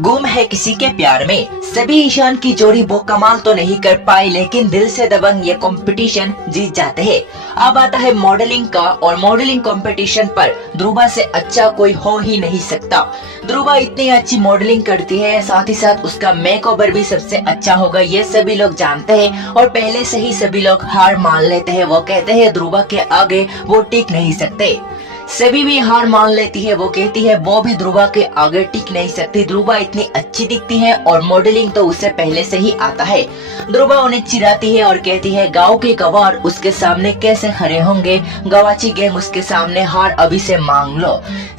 गुम है किसी के प्यार में। सभी ईशान की जोड़ी वो कमाल तो नहीं कर पाई, लेकिन दिल से दबंग ये कंपटीशन जीत जाते हैं। अब आता है मॉडलिंग का, और मॉडलिंग कंपटीशन पर ध्रुवा से अच्छा कोई हो ही नहीं सकता। ध्रुवा इतनी अच्छी मॉडलिंग करती है, साथ ही साथ उसका मेकओवर भी सबसे अच्छा होगा, ये सभी लोग जानते हैं और पहले से ही सभी लोग हार मान लेते हैं। वो कहते हैं ध्रुवा के आगे वो टिक नहीं सकते। सभी भी हार मान लेती है, वो कहती है वो भी ध्रुवा के आगे टिक नहीं सकती। ध्रुवा इतनी अच्छी दिखती है और मॉडलिंग तो उससे पहले से ही आता है। ध्रुवा उन्हें चिढ़ाती है और कहती है गांव के गवार उसके सामने कैसे खड़े होंगे, गवाची गेम उसके सामने हार अभी से मांग लो।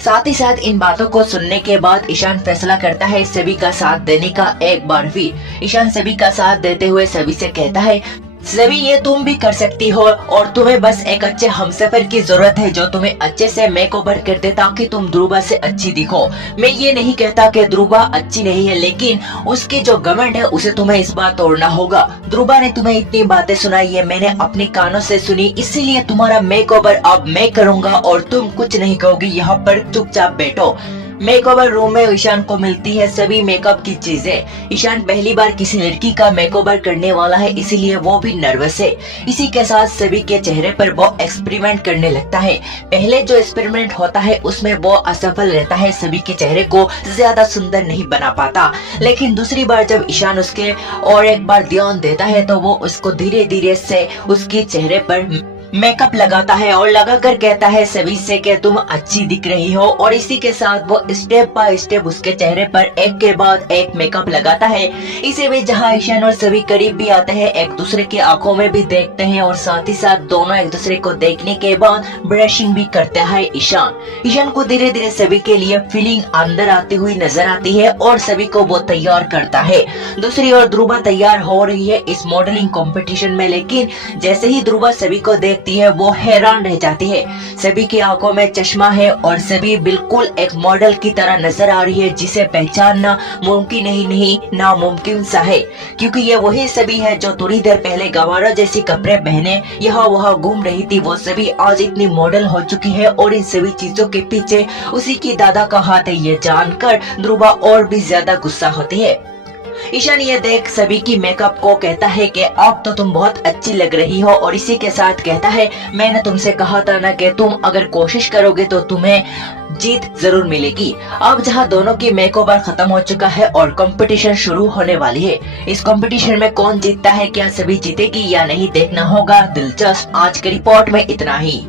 साथ ही साथ इन बातों को सुनने के बाद ईशान फैसला करता है सभी का साथ देने का एक बार भी। ईशान सभी का साथ देते हुए सभी से कहता है सभी ये तुम भी कर सकती हो और तुम्हें बस एक अच्छे हमसफर की जरूरत है जो तुम्हें अच्छे से मेकओवर कर दे ताकि तुम ध्रुवा से अच्छी दिखो। मैं ये नहीं कहता कि ध्रुवा अच्छी नहीं है, लेकिन उसकी जो घमंड है उसे तुम्हें इस बार तोड़ना होगा। ध्रुवा ने तुम्हें इतनी बातें सुनाई है, मैंने अपने कानों से सुनी, इसीलिए तुम्हारा मेकओवर अब मैं करूंगा और तुम कुछ नहीं कहोगी। यहाँ पर चुपचाप बैठो। मेकओवर रूम में ईशान को मिलती है सभी मेकअप की चीजें। ईशान पहली बार किसी लड़की का मेकओवर करने वाला है, इसीलिए वो भी नर्वस है। इसी के साथ सभी के चेहरे पर वो एक्सपेरिमेंट करने लगता है। पहले जो एक्सपेरिमेंट होता है उसमें वो असफल रहता है, सभी के चेहरे को ज्यादा सुंदर नहीं बना पाता। लेकिन दूसरी बार जब ईशान उसके और एक बार ध्यान देता है तो वो उसको धीरे धीरे से उसके चेहरे पर मेकअप लगाता है और लगाकर कहता है सभी से कि तुम अच्छी दिख रही हो। और इसी के साथ वो स्टेप बाय स्टेप उसके चेहरे पर एक के बाद एक मेकअप लगाता है। इसी में जहाँ ईशान और सभी करीब भी आते हैं, एक दूसरे के आंखों में भी देखते हैं और साथ ही साथ दोनों एक दूसरे को देखने के बाद ब्रशिंग भी करता है ईशान को धीरे धीरे सभी के लिए फीलिंग अंदर आती हुई नजर आती है और सभी को वो तैयार करता है। दूसरी ओर ध्रुवा तैयार हो रही है इस मॉडलिंग कंपटीशन में, लेकिन जैसे ही ध्रुवा सभी को देखती है वो हैरान रह जाती है। सभी की आंखों में चश्मा है और सभी बिल्कुल एक मॉडल की तरह नजर आ रही है, जिसे पहचानना मुमकिन ही नहीं नामुमकिन सा है, क्योंकि ये वही सभी है जो थोड़ी देर पहले गवारा जैसी कपड़े पहने यहाँ वहाँ घूम रही थी। वो सभी आज इतनी मॉडल हो चुकी है और इन सभी चीजों के पीछे उसी की दादा का हाथ है। ये जानकर ध्रुवा और भी ज्यादा गुस्सा होती है। ईशान ये देख सभी की मेकअप को कहता है कि अब तो तुम बहुत अच्छी लग रही हो, और इसी के साथ कहता है मैंने तुमसे कहा था ना कि तुम अगर कोशिश करोगे तो तुम्हें जीत जरूर मिलेगी। अब जहां दोनों की मेकओवर खत्म हो चुका है और कंपटीशन शुरू होने वाली है, इस कंपटीशन में कौन जीतता है, क्या सभी जीतेगी या नहीं, देखना होगा। दिलचस्प। आज की रिपोर्ट में इतना ही।